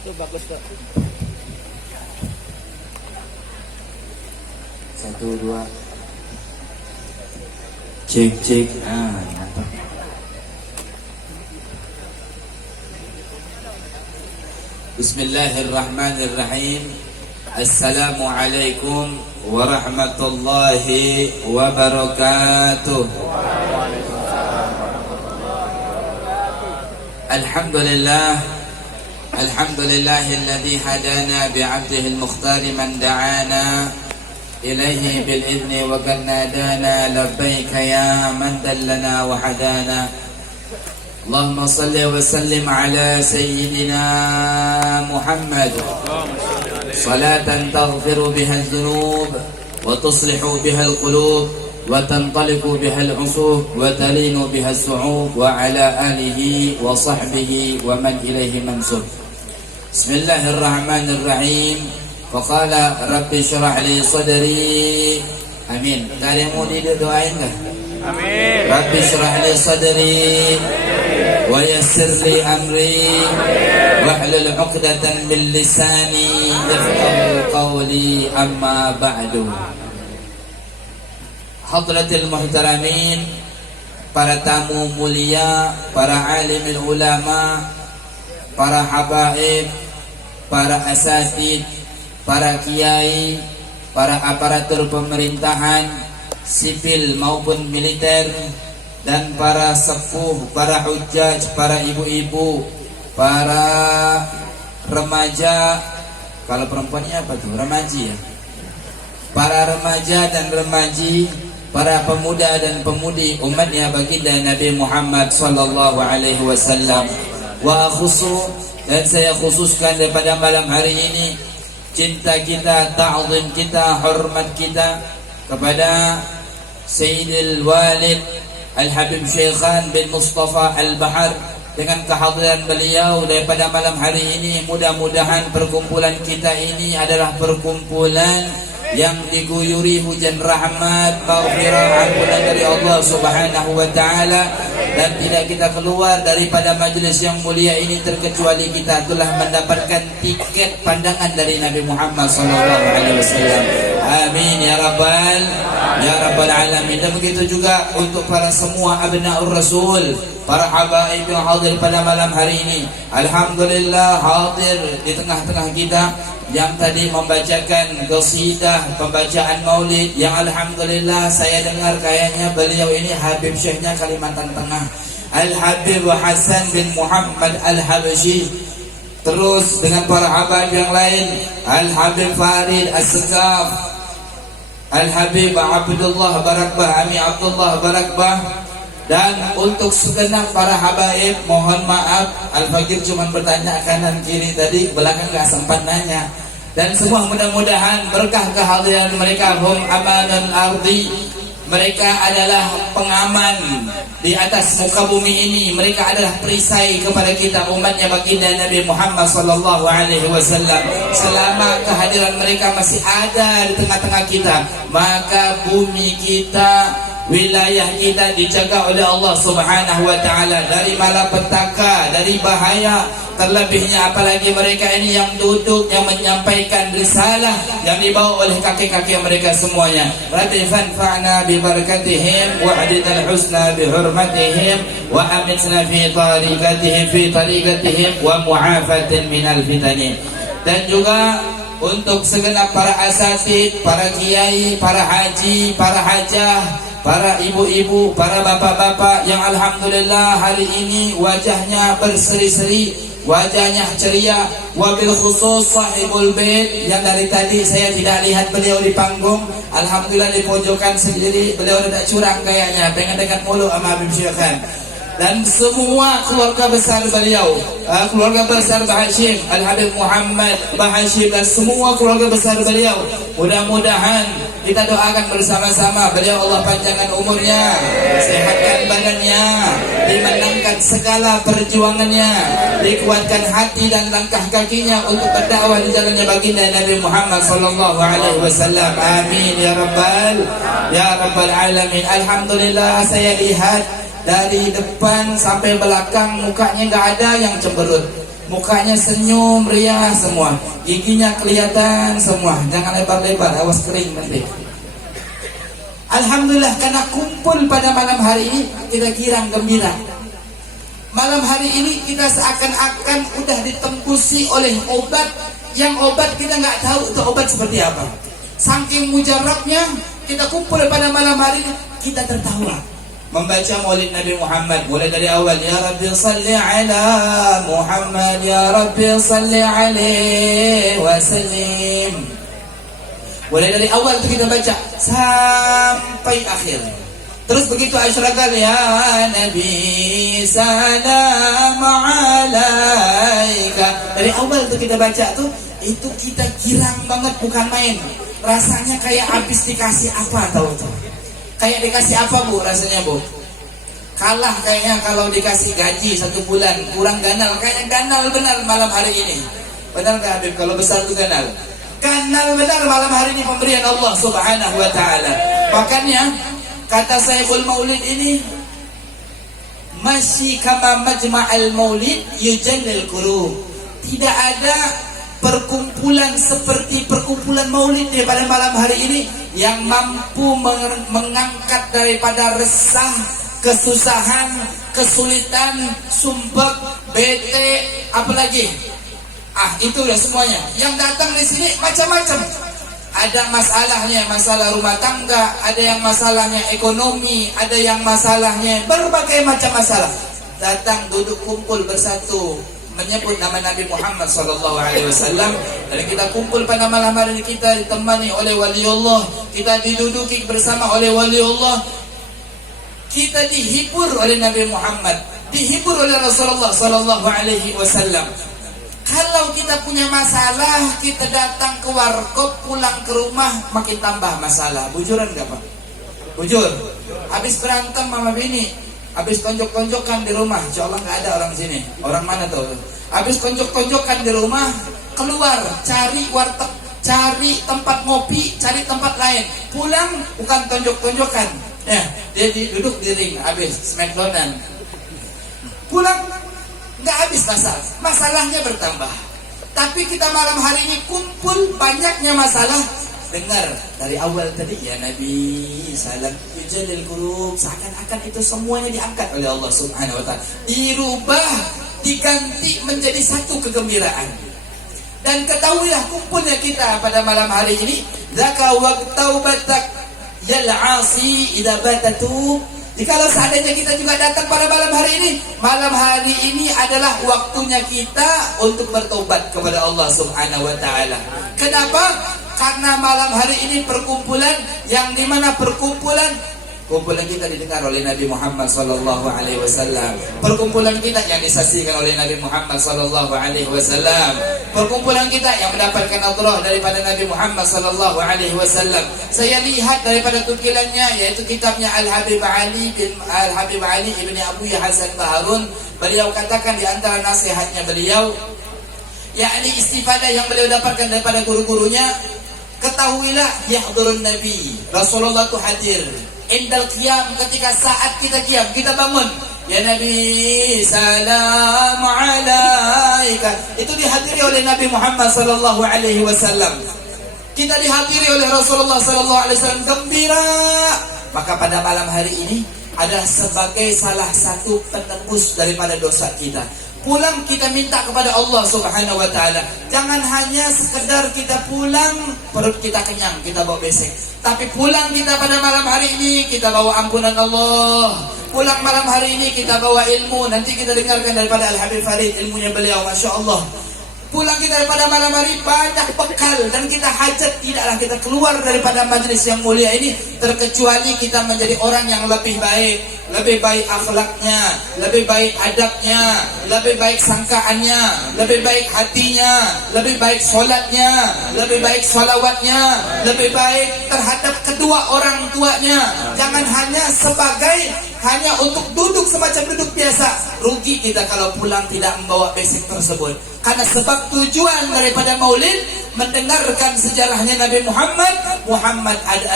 Itu bagus tuh. 1, 2. Cek cek. Mantap. Bismillahirrahmanirrahim. Assalamualaikum warahmatullahi wabarakatuh. Alhamdulillah. Alhamdulillahilladzi hadana bi'abdihi al-mukhtar man da'ana ilaihi bil idzni wa kannadana labbaika ya man dallana wa hadana. Allahumma salli wa sallim ala sayyidina Muhammad salatan taghfiru biha al-dhunub wa tuslihu biha al-qulub wa tantaliqu biha al-usub wa talinu biha as-su'ub wa ala alihi wa sahbihi wa man ilaihi mansub. Bismillahirrahmanirrahim. Faqala rabbi syrah li sadri. Amin. Tadi mau didoain enggak? Amin. Rabbi syrah li sadri wa yassir li amri wahlul 'uqdatan min lisani yafqahu qawli, amma ba'du. Hadratil muhtaramin, para tamu mulia, para alimul ulama, para habaib, para asatid, para kiai, para aparatur pemerintahan sipil maupun militer, dan para sepuh, para hujjaj, para ibu-ibu, para remaja. Kalau perempuannya apa tuh? Remaji ya. Para remaja dan remaji, para pemuda dan pemudi umatnya baginda Nabi Muhammad sallallahu alaihi wasallam. Wa khusus, dan saya khususkan daripada malam hari ini cinta kita, ta'zim kita, hormat kita kepada Sayyidil Walid Al-Habib Syekhan bin Mustafa Al-Bahar. Dengan kehadiran beliau daripada malam hari ini, mudah-mudahan perkumpulan kita ini adalah perkumpulan yang diguyuri hujan rahmat, maghfirah, ampunan dari Allah Subhanahu wa taala, dan tidak kita keluar daripada majlis yang mulia ini terkecuali kita telah mendapatkan tiket pandangan dari Nabi Muhammad sallallahu alaihi wasallam. Amin ya rabbal alamin. Dan begitu juga untuk para semua abnaur rasul, para habaib yang hadir pada malam hari ini. Alhamdulillah hadir di tengah-tengah kita yang tadi membacakan qasidah pembacaan maulid, yang alhamdulillah saya dengar kayaknya beliau ini Habib Syekhnya Kalimantan Tengah, Al-Habib Hasan bin Muhammad Al-Habsyi. Terus dengan para habaib yang lain, Al-Habib Farid As-Segaf, Al-Habib Abdullah Barakbah, Ami Abdullah Barakbah. Dan untuk segenap para habaib, mohon maaf Al-Fakir cuma bertanya kanan kiri tadi, belakang gak sempat nanya. Dan semua mudah-mudahan berkah kehadiran mereka, hum amanul ardi, mereka adalah pengaman di atas muka bumi ini. Mereka adalah perisai kepada kita umatnya baginda Nabi Muhammad sallallahu alaihi wasallam. Selama kehadiran mereka masih ada di tengah-tengah kita, maka bumi kita, wilayah kita dijaga oleh Allah Subhanahu wa taala dari malapetaka, dari bahaya. Terlebihnya apalagi mereka ini yang duduk, yang menyampaikan risalah yang dibawa oleh kakek-kakek mereka semuanya. Rabbi fanfa'na bi barakatihim wa hadithal husna bi hurmatihim wa amitna fi tariqatihim wa mu'afatin minal fitani. Dan juga untuk segenap para asatid, para kiai, para haji, para hajah, para ibu-ibu, para bapak-bapak yang alhamdulillah hari ini wajahnya berseri-seri, wajahnya ceria. Wabil khusus sahibul bait yang dari tadi saya tidak lihat beliau di panggung, alhamdulillah di pojokan sendiri. Beliau tidak curang kayaknya, pengen dekat mulu sama Habib Syekhan. Dan semua keluarga besar beliau, keluarga besar Bah Hashim, Al-Habib Muhammad Bah Hashim, dan semua keluarga besar beliau, mudah-mudahan kita doakan bersama-sama beliau Allah panjangkan umurnya, sehatkan badannya, dimenangkan segala perjuangannya, dikuatkan hati dan langkah kakinya untuk berdakwah di jalannya baginda Nabi Muhammad sallallahu alaihi wasallam. Amin ya rabbal alamin. Alhamdulillah saya lihat dari depan sampai belakang mukanya nggak ada yang cemberut, Mukanya senyum, riang semua, giginya kelihatan semua, jangan lebar-lebar, awas kering nanti. Alhamdulillah, karena kumpul pada malam hari ini kita girang gembira. Malam hari ini kita seakan-akan udah ditembusi oleh obat, yang obat kita nggak tahu itu obat seperti apa. Saking mujarabnya kita kumpul pada malam hari ini, kita tertawa membaca maulid Nabi Muhammad, mulai dari awal, ya Rabbi salli ala Muhammad, ya Rabbi salli alaihi wasallim. Mulai dari awal itu kita baca sampai akhir. Terus begitu asyrakat, ya Nabi salam alaika. Dari awal itu kita baca tuh, itu kita girang banget, bukan main. Rasanya kayak habis dikasih apa, tahu tuh? Kayak dikasih apa Bu rasanya Bu? Kalah kayaknya kalau dikasih gaji 1 bulan, kurang ganal. Kayaknya ganal benar malam hari ini. Benar gak Habib kalau besar itu ganal? Ganal benar malam hari ini pemberian Allah Subhanahu wa ta'ala. Makanya kata Sayyidul Maulid ini, masyi kama majma'al maulid yujallil qulub. Tidak ada perkumpulan seperti perkumpulan maulid pada malam hari ini yang mampu mengangkat daripada resah, kesusahan, kesulitan, sumpek, bete, apalagi. Itu ya semuanya. Yang datang di sini macam-macam. Ada masalahnya, masalah rumah tangga, ada yang masalahnya ekonomi, ada yang masalahnya berbagai macam masalah. Datang duduk kumpul bersatu menyebut nama Nabi Muhammad SAW. Dan kita kumpul pada malam hari ini, kita ditemani oleh waliullah, kita diduduki bersama oleh waliullah, kita dihibur oleh Nabi Muhammad, dihibur oleh Rasulullah SAW. Kalau kita punya masalah, kita datang ke warkop, pulang ke rumah makin tambah masalah. Bujuran gak Pak? Bujur. Habis berantem mama bini, habis tonjok-tonjokan di rumah. Insya Allah gak ada orang sini. Orang mana tuh? Habis tonjok-tonjokan di rumah, keluar cari warteg, cari tempat ngopi, cari tempat lain. Pulang bukan tonjok-tonjokan. Ya, dia duduk di ring, habis smackdownan. Pulang nggak habis masalahnya bertambah. Tapi kita malam hari ini kumpul, banyaknya masalah. Dengar dari awal tadi, ya Nabi salam yujalil qulub, seakan-akan itu semuanya diangkat oleh Allah Subhanahu wa ta'ala, dirubah, diganti menjadi satu kegembiraan. Dan ketahuilah kumpulnya kita pada malam hari ini, zaka wa taubatak yal asi idza batatu. Jikalau seandainya kita juga datang pada malam hari ini adalah waktunya kita untuk bertobat kepada Allah Subhanahu wa ta'ala. Kenapa? Karena malam hari ini perkumpulan yang dimana kumpulan kita didengar oleh Nabi Muhammad sallallahu alaihi wasallam. Perkumpulan kita yang disaksikan oleh Nabi Muhammad sallallahu alaihi wasallam. Perkumpulan kita yang mendapatkan Allah daripada Nabi Muhammad sallallahu alaihi wasallam. Saya lihat daripada tukilannya, yaitu kitabnya Al-Habib Ali ibn Abu Hasan Baharun. Beliau katakan di antara nasihatnya beliau, yakni istifadah yang beliau dapatkan daripada guru-gurunya, ketahuilah yahdurun Nabi, Rasulullah itu hadir. Indal qiyam, ketika saat kita qiyam, kita bangun, ya Nabi salam alaika, itu dihadiri oleh Nabi Muhammad sallallahu alaihi wasallam. Kita dihadiri oleh Rasulullah sallallahu alaihi wasallam, gembira. Maka pada malam hari ini adalah sebagai salah satu penebus daripada dosa kita. Pulang kita minta kepada Allah Subhanahu wa ta'ala. Jangan hanya sekedar kita pulang perut kita kenyang, kita bawa besek. Tapi pulang kita pada malam hari ini, kita bawa ampunan Allah. Pulang malam hari ini kita bawa ilmu. Nanti kita dengarkan daripada Al-Habib Farid ilmunya beliau, Masya Allah. Pulang kita daripada malam hari banyak bekal, dan kita hajat tidaklah kita keluar daripada majlis yang mulia ini terkecuali kita menjadi orang yang lebih baik akhlaknya, lebih baik adabnya, lebih baik sangkaannya, lebih baik hatinya, lebih baik solatnya, lebih baik salawatnya, lebih baik terhadap kedua orang tuanya. Jangan hanya untuk duduk semacam duduk biasa. Rugi kita kalau pulang tidak membawa basic tersebut. Karena sebab tujuan daripada maulid mendengarkan sejarahnya Nabi Muhammad,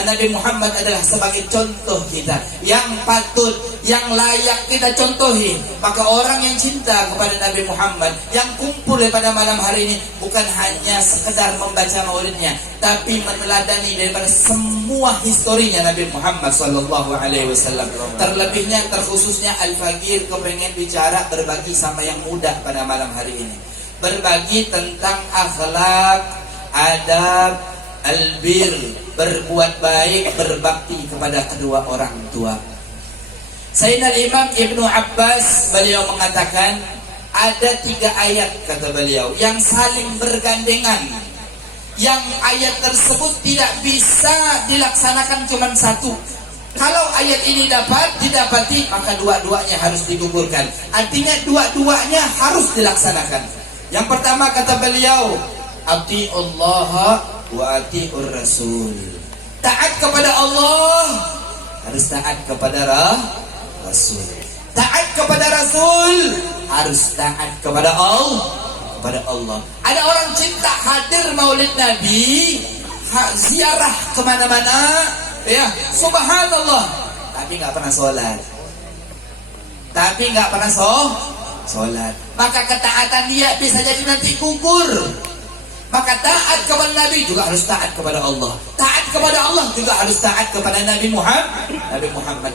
Nabi Muhammad adalah sebagai contoh kita yang patut, yang layak kita contohi. Maka orang yang cinta kepada Nabi Muhammad, yang kumpul pada malam hari ini, bukan hanya sekedar membaca maulidnya, tapi meneladani daripada semua historinya Nabi Muhammad sallallahu alaihi wasallam. Terlebihnya, terkhususnya Al-Faqir kepengen bicara, berbagi sama yang muda pada malam hari ini, berbagi tentang akhlak, adab, albir, berbuat baik, berbakti kepada kedua orang tua. Sayyidina Imam Ibnu Abbas, beliau mengatakan ada 3 ayat, kata beliau, yang saling bergandengan, yang ayat tersebut tidak bisa dilaksanakan cuma satu. Kalau ayat ini didapati, maka dua-duanya harus digugurkan. Artinya dua-duanya harus dilaksanakan. Yang pertama, kata beliau, ati'ullaha wa ati'ur rasul. Taat kepada Allah, harus taat kepada Rasul. Taat kepada Rasul, harus taat kepada Allah. Ada orang cinta hadir maulid Nabi, ziarah kemana-mana, ya, subhanallah, tapi nggak pernah sholat, sholat. Maka ketaatan dia bisa jadi nanti gugur. Maka taat kepada Nabi juga harus taat kepada Allah. Taat kepada Allah juga harus taat kepada Nabi Muhammad.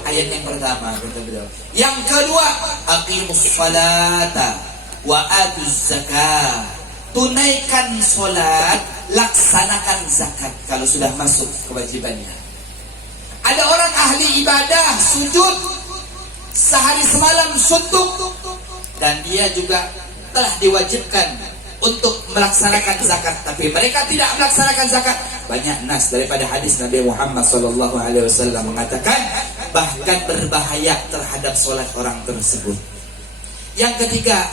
Ayat yang pertama, kata beliau. Yang kedua, aqimus salata wa atuz zakah. Tunaikan solat, laksanakan zakat kalau sudah masuk kewajibannya. Ada orang ahli ibadah, sujud sehari semalam suntuk, dan dia juga telah diwajibkan untuk melaksanakan zakat, tapi mereka tidak melaksanakan zakat. Banyak nas daripada hadis Nabi Muhammad SAW mengatakan bahkan berbahaya terhadap solat orang tersebut. Yang ketiga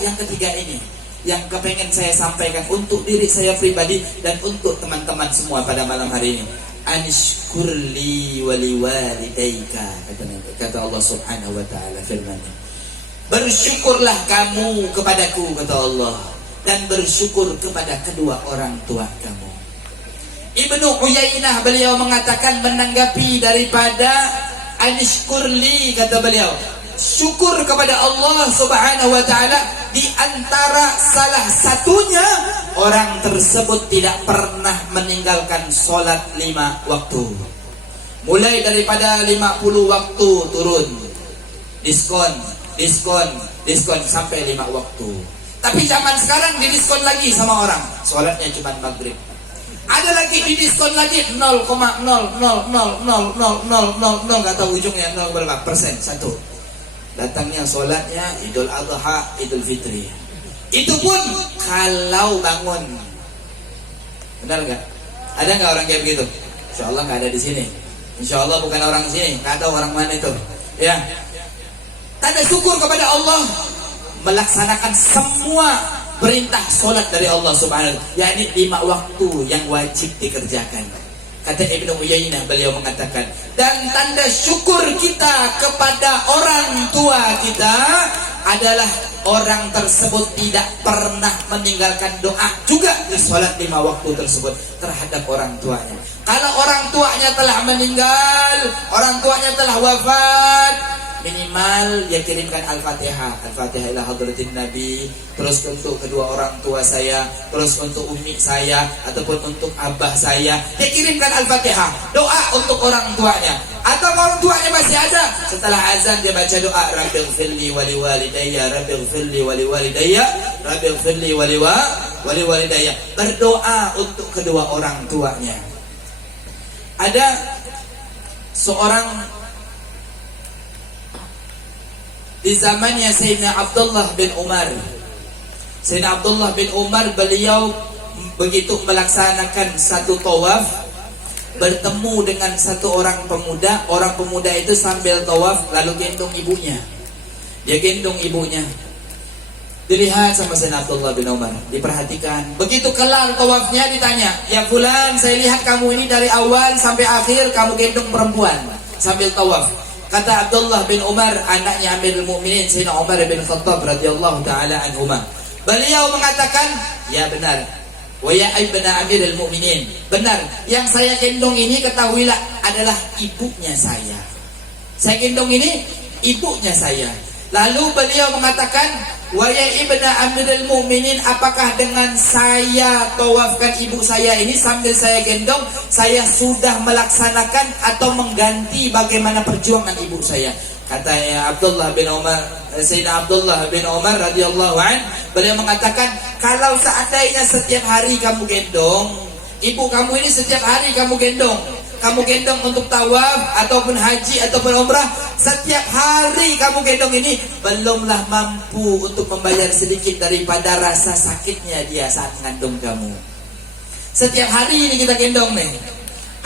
ini yang kepengen saya sampaikan untuk diri saya pribadi dan untuk teman-teman semua pada malam hari ini. Anishkurli wali walidayka, kata Allah Subhanahu wa taala firman-Nya. Bersyukurlah kamu kepadaku, kata Allah, dan bersyukur kepada kedua orang tua kamu. Ibnu Uyainah beliau mengatakan menanggapi daripada anishkurli, kata beliau, syukur kepada Allah Subhanahu wa taala, di antara salah satunya orang tersebut tidak pernah meninggalkan sholat 5 waktu. Mulai daripada 50 waktu turun, diskon sampai 5 waktu. Tapi zaman sekarang didiskon lagi sama orang, sholatnya cuma maghrib. Ada lagi didiskon lagi 0,0000000, nggak tahu ujungnya 0 berapa persen, 1. Datangnya sholatnya Idul Adha, Idul Fitri. Itu pun kalau bangun. Benar nggak? Ada nggak orang kayak begitu? Insya Allah nggak ada di sini. Insya Allah bukan orang sini. Nggak tahu orang mana itu. Ya. Tanda syukur kepada Allah, melaksanakan semua perintah sholat dari Allah Subhanahu wa taala, yakni 5 waktu yang wajib dikerjakan. Kata Ibnu Uyainah, beliau mengatakan, dan tanda syukur kita kepada orang tua kita adalah orang tersebut tidak pernah meninggalkan doa juga di sholat 5 waktu tersebut terhadap orang tuanya. Kalau orang tuanya telah meninggal, orang tuanya telah wafat, minimal dia kirimkan Al-Fatihah ila hadratin Nabi, terus untuk kedua orang tua saya, terus untuk umi saya ataupun untuk abah saya, dia kirimkan Al-Fatihah, doa untuk orang tuanya. Atau orang tuanya masih ada, setelah azan dia baca doa, Rabbighfirli wa liwalidayya, Rabbighfirli wa liwalidayya, Rabbighfirli wa liwalidayya. Berdoa untuk kedua orang tuanya. Ada seorang di zamannya Sayyidina Abdullah bin Umar. Sayyidina Abdullah bin Umar, beliau begitu melaksanakan satu tawaf, bertemu dengan satu orang pemuda. Orang pemuda itu sambil tawaf lalu gendong ibunya. Dia gendong ibunya. Dilihat sama Sayyidina Abdullah bin Umar, diperhatikan. Begitu kelar tawafnya ditanya, "Ya fulan, saya lihat kamu ini dari awal sampai akhir kamu gendong perempuan sambil tawaf." Kata Abdullah bin Umar, anaknya Amirul Mukminin Sayyidina Umar bin Khattab radhiyallahu taala anhuma. Beliau mengatakan, "Ya benar. Wa ya ibna amiril mu'minin. Benar, yang saya gendong ini ketahuilah adalah ibunya saya. Saya gendong ini ibunya saya. Lalu beliau mengatakan, wa ya ibna amiril mu'minin, apakah dengan saya tawafkan ibu saya ini sambil saya gendong, saya sudah melaksanakan atau mengganti bagaimana perjuangan ibu saya? Katanya Abdullah bin Umar, Sayyidina Abdullah bin Umar radhiyallahu an, beliau mengatakan, kalau seandainya setiap hari kamu gendong ibu kamu ini, setiap hari kamu gendong untuk tawaf ataupun haji ataupun umrah, setiap hari kamu gendong ini, belumlah mampu untuk membayar sedikit daripada rasa sakitnya dia saat mengandung kamu. Setiap hari ini kita gendong nih,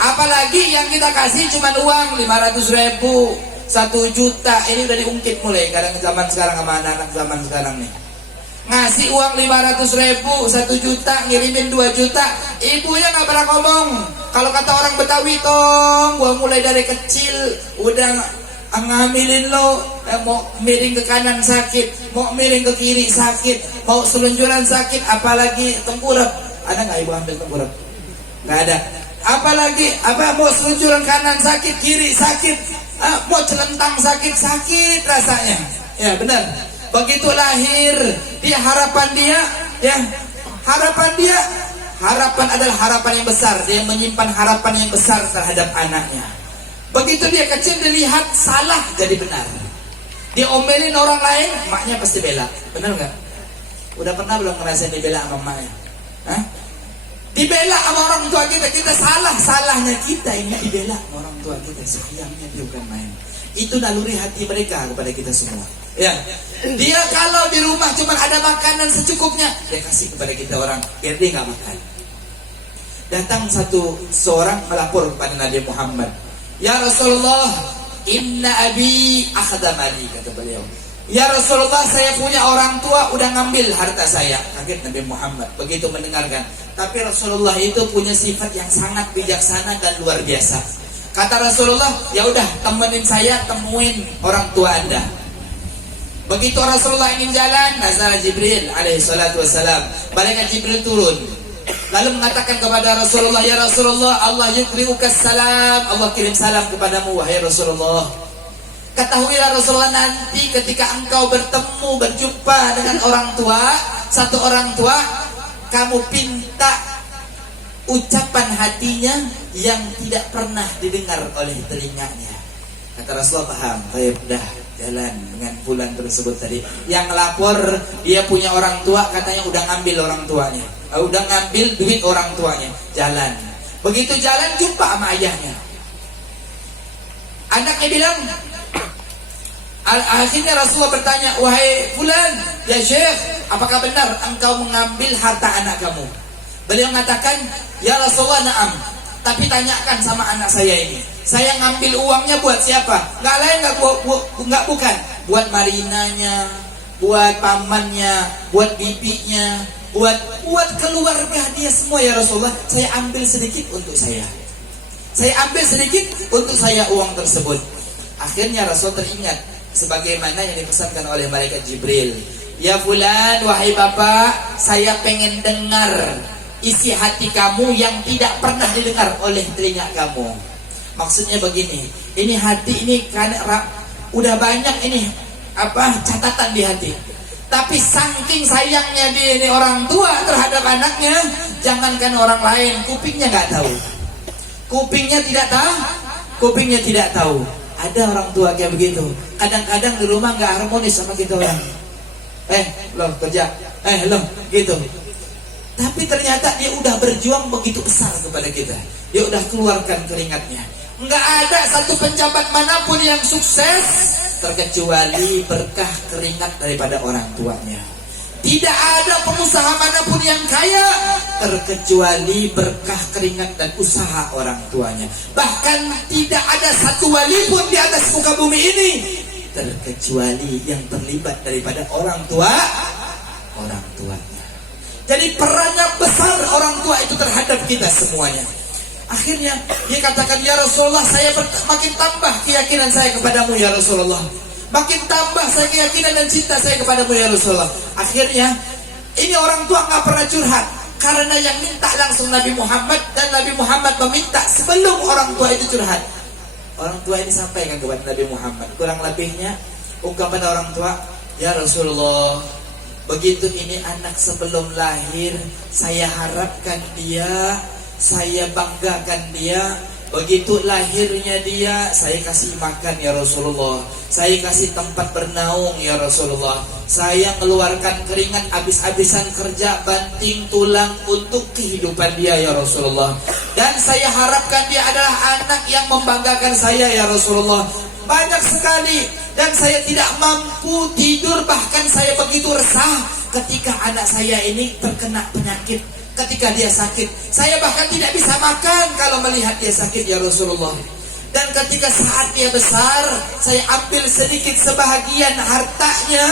apalagi yang kita kasih cuma uang 500.000, 1 juta, ini udah diungkit mulai kadang zaman sekarang sama anak-anak zaman sekarang nih. Ngasih uang 500.000, 1 juta, ngirimin 2 juta, ibunya gak pernah ngomong. Kalau kata orang Betawi, tong, gua mulai dari kecil udah ngambilin lo, mau miring ke kanan sakit, mau miring ke kiri sakit, mau selunjuran sakit, apalagi tengkurap. Ada gak ibu ambil tengkurap? Gak ada. Apalagi mau selunjuran kanan sakit, kiri sakit, mau celentang sakit rasanya. Ya benar. Begitu lahir, dia harapan adalah harapan yang besar. Dia menyimpan harapan yang besar terhadap anaknya. Begitu dia kecil, dilihat salah jadi benar. Dia omelin orang lain, maknya pasti bela. Benar nggak? Udah pernah belum ngerasain dibela sama maknya? Hah? Dibela sama orang tua kita, kita salahnya kita ini dibela sama orang tua kita. Sayangnya dia bukan main. Itu naluri hati mereka kepada kita semua. Ya, dia kalau di rumah cuma ada makanan secukupnya, dia kasih kepada kita orang, biar dia nggak makan. Datang seorang melapor kepada Nabi Muhammad, ya Rasulullah, inna abi akhdamali, kata beliau. Ya Rasulullah, saya punya orang tua udah ngambil harta saya. Kaget Nabi Muhammad begitu mendengarkan. Tapi Rasulullah itu punya sifat yang sangat bijaksana dan luar biasa. Kata Rasulullah, ya udah temenin saya, temuin orang tua Anda. Begitu Rasulullah ingin jalan, nazar Jibril alaihi salatu wassalam. Malaikat Jibril turun, lalu mengatakan kepada Rasulullah, ya Rasulullah, Allah yukriukas salam, Allah kirim salam kepadamu wahai Rasulullah. Ketahuilah Rasulullah, nanti ketika engkau berjumpa dengan orang tua, satu orang tua, kamu pinta ucapan hatinya yang tidak pernah didengar oleh telinganya. Kata Rasulullah, paham, baik, dah jalan dengan bulan tersebut tadi. Yang lapor dia punya orang tua, katanya udah ngambil orang tuanya, udah ngambil duit orang tuanya. Jalan, begitu jalan jumpa sama ayahnya. Anaknya bilang, akhirnya Rasulullah bertanya, wahai fulan, ya Syekh, apakah benar engkau mengambil harta anak kamu? Beliau mengatakan, ya Rasulullah, na'am. Tapi tanyakan sama anak saya ini, saya ngambil uangnya buat siapa? Nggak lain, nggak bukan. Buat marinanya, buat pamannya, buat bibinya, buat keluarga dia semua ya Rasulullah. Saya ambil sedikit untuk saya. Saya ambil sedikit untuk saya uang tersebut. Akhirnya Rasul teringat sebagaimana yang dipesankan oleh malaikat Jibril. Ya fulan, wahai bapak, saya pengen dengar isi hati kamu yang tidak pernah didengar oleh telinga kamu. Maksudnya begini, ini hati ini kan udah banyak ini catatan di hati. Tapi saking sayangnya dia ini orang tua terhadap anaknya, jangankan orang lain, kupingnya nggak tahu. Kupingnya tidak tahu. Ada orang tua kayak begitu. Kadang-kadang di rumah nggak harmonis sama kita orang. Lo kerja, lo gitu. Tapi ternyata dia udah berjuang begitu besar kepada kita. Dia udah keluarkan keringatnya. Enggak ada satu penjabat manapun yang sukses terkecuali berkah keringat daripada orang tuanya. Tidak ada pengusaha manapun yang kaya terkecuali berkah keringat dan usaha orang tuanya. Bahkan tidak ada satu wali pun di atas muka bumi ini terkecuali yang terlibat daripada orang tuanya. Jadi perannya besar orang tua itu terhadap kita semuanya. Akhirnya dia katakan, ya Rasulullah, saya makin tambah keyakinan saya kepadamu ya Rasulullah. Makin tambah saya keyakinan dan cinta saya kepadamu ya Rasulullah. Akhirnya ini orang tua nggak pernah curhat. Karena yang minta langsung Nabi Muhammad, dan Nabi Muhammad meminta sebelum orang tua itu curhat. Orang tua ini sampaikan kepada Nabi Muhammad, kurang lebihnya ungkapan orang tua, ya Rasulullah, begitu ini anak sebelum lahir, saya harapkan dia, saya banggakan dia. Begitu lahirnya dia, saya kasih makan ya Rasulullah, saya kasih tempat bernaung ya Rasulullah, saya keluarkan keringat habis-habisan kerja banting tulang untuk kehidupan dia ya Rasulullah. Dan saya harapkan dia adalah anak yang membanggakan saya ya Rasulullah. Banyak sekali, dan saya tidak mampu tidur, bahkan saya begitu resah ketika anak saya ini terkena penyakit. Ketika dia sakit, saya bahkan tidak bisa makan kalau melihat dia sakit ya Rasulullah. Dan ketika saat dia besar, saya ambil sedikit sebahagian hartanya.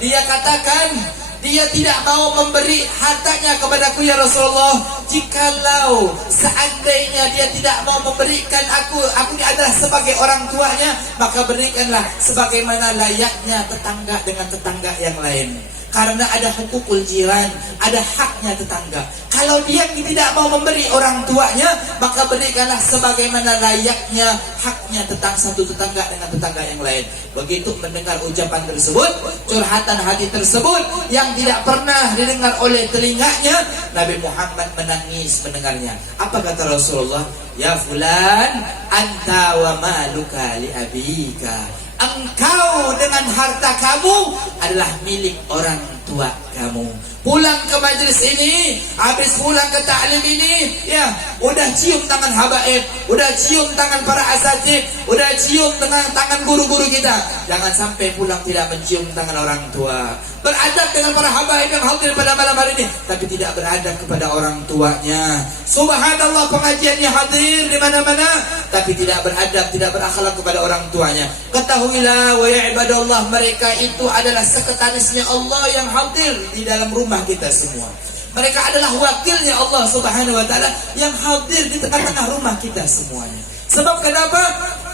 Dia katakan dia tidak mau memberi hartanya kepadaku ya Rasulullah. Jikalau seandainya dia tidak mau memberikan aku ini adalah sebagai orang tuanya, maka berikanlah sebagaimana layaknya tetangga dengan tetangga yang lain. Karena ada hukukul jiran, ada haknya tetangga. Kalau dia tidak mau memberi orang tuanya, maka berikanlah sebagaimana layaknya haknya satu tetangga dengan tetangga yang lain. Begitu mendengar ucapan tersebut, curhatan hati tersebut yang tidak pernah didengar oleh telinganya, Nabi Muhammad menangis mendengarnya. Apa kata Rasulullah? Ya fulan, anta wa maluka li abika. Engkau dengan harta kamu adalah milik orang tua kamu. Pulang ke majlis ini, habis pulang ke ta'lim ini, ya, udah cium tangan habaib, udah cium tangan para asatid, udah cium tangan guru-guru kita. Jangan sampai pulang tidak mencium tangan orang tua. Beradab dengan para habaib yang hadir pada malam hari ini, tapi tidak beradab kepada orang tuanya. Subhanallah, pengajiannya hadir di mana-mana, tapi tidak beradab, tidak berakhlak kepada orang tuanya. Ketahuilah wa ya ibadallah, mereka itu adalah sekretarisnya Allah yang hadir di dalam rumah kita semua. Mereka adalah wakilnya Allah Subhanahu wa taala yang hadir di tengah-tengah rumah kita semuanya. Sebab kenapa?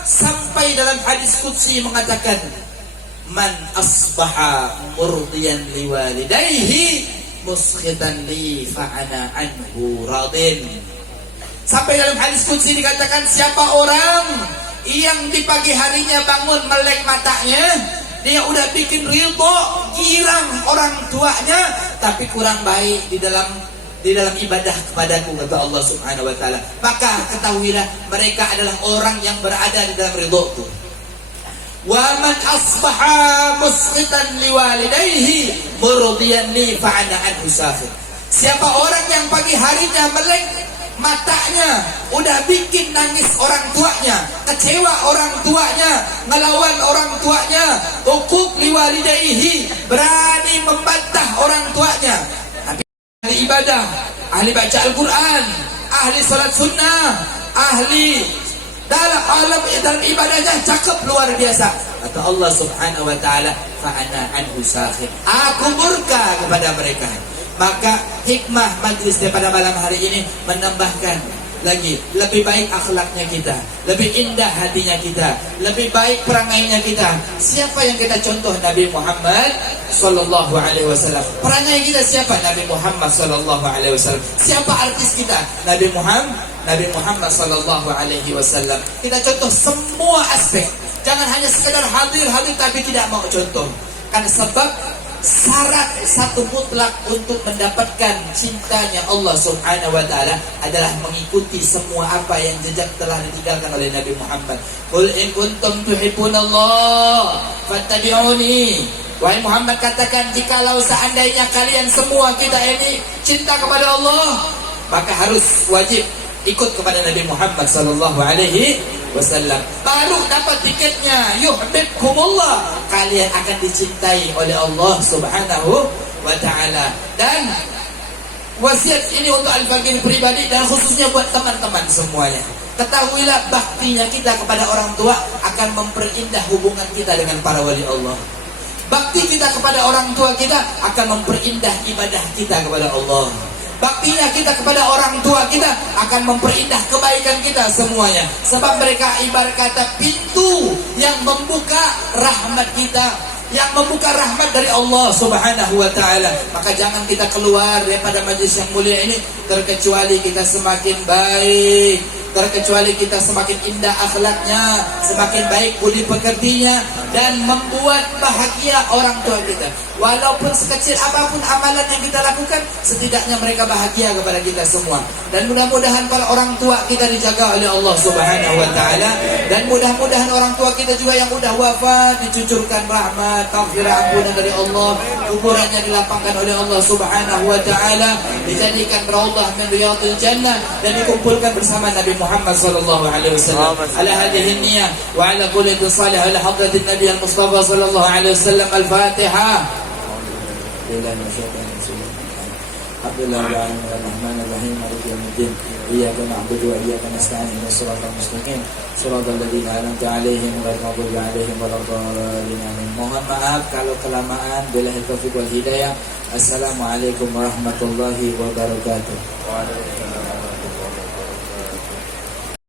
Sampai dalam hadis qudsi mengatakan, man asbaha murdiyan liwalidayhi muskhitan li fa'ana anhu radin. Sampai dalam hadis qudsi dikatakan, siapa orang yang di pagi harinya bangun melek matanya, dia udah bikin ridho, girang orang tuanya, tapi kurang baik di dalam ibadah kepadaku, kata Allah Subhanahu wa taala, maka ketahuilah mereka adalah orang yang berada di dalam ridhoku. Wa man asbaha musqitan liwalidayhi murdiyan li fa'ana anhu safir. Siapa orang yang pagi harinya melek matanya, udah bikin nangis orang tuanya, kecewa orang tuanya, ngelawan orang tuanya, uquq liwalidayhi, berani membantah orang tuanya, tapi ahli ibadah, ahli baca Al-Quran, ahli salat sunnah, ahli dalam ibadahnya cakep luar biasa. Kata Allah Subhanahu wa taala, fa'ana anhu sakhir, aku murka kepada mereka. Maka hikmah majlis daripada malam hari ini menambahkan lagi, lebih baik akhlaknya kita, lebih indah hatinya kita, lebih baik perangainya kita. Siapa yang kita contoh? Nabi Muhammad sallallahu alaihi wasallam. Perangai kita siapa? Nabi Muhammad sallallahu alaihi wasallam. Siapa artis kita? Nabi Muhammad sallallahu alaihi wasallam. Kita contoh semua aspek. Jangan hanya sekedar hadir tapi tidak mau contoh. Karena sebab syarat satu mutlak untuk mendapatkan cintanya Allah Subhanahu wa taala adalah mengikuti semua apa yang jejak telah ditinggalkan oleh Nabi Muhammad. Qul in kuntum tuhibbunallah fattabi'uni. Wahai Muhammad, katakan, jikalau seandainya kalian semua kita ini cinta kepada Allah, maka harus wajib ikut kepada Nabi Muhammad sallallahu alaihi wasallam. Baru dapat tiketnya, yuhibbukumullah, kalian akan dicintai oleh Allah Subhanahu wa taala. Dan wasiat ini untuk al-fakir pribadi dan khususnya buat teman-teman semuanya. Ketahuilah, baktinya kita kepada orang tua akan memperindah hubungan kita dengan para wali Allah. Bakti kita kepada orang tua kita akan memperindah ibadah kita kepada Allah. Baktinya kita kepada orang tua kita akan memperindah kebaikan kita semuanya. Sebab mereka ibarat kata pintu yang membuka rahmat kita, yang membuka rahmat dari Allah Subhanahu wa taala. Maka jangan kita keluar daripada majlis yang mulia ini terkecuali kita semakin baik, terkecuali kita semakin indah akhlaknya, semakin baik budi pekertinya, dan membuat bahagia orang tua kita. Walaupun sekecil apapun amalan yang kita lakukan, setidaknya mereka bahagia kepada kita semua. Dan mudah-mudahan para orang tua kita dijaga oleh Allah Subhanahu wa taala, dan mudah-mudahan orang tua kita juga yang sudah wafat dicucurkan rahmat, maghfirah, ampunan dari Allah, kuburannya dilapangkan oleh Allah Subhanahu wa taala, dijadikan raudhah min riyadil jannah, dan dikumpulkan bersama Nabi Muhammad sallallahu alaihi wasallam. Ala hadhihi niyyah wa ala kulli salih ala hadratin Nabi al-Mustafa sallallahu alaihi wasallam. Al-Fatihah. Bismillahirrahmanirrahim. Maliki yaumiddin. Iyyaka na'budu wa iyyaka nasta'in. Ihdinas siratal mustaqim. Siratal ladzina an'amta 'alaihim ghairil maghdubi 'alaihim waladdallin. Mohon maaf kalau kelamaan. Billahi taufiq wal hidayah. Assalamualaikum warahmatullahi wabarakatuh.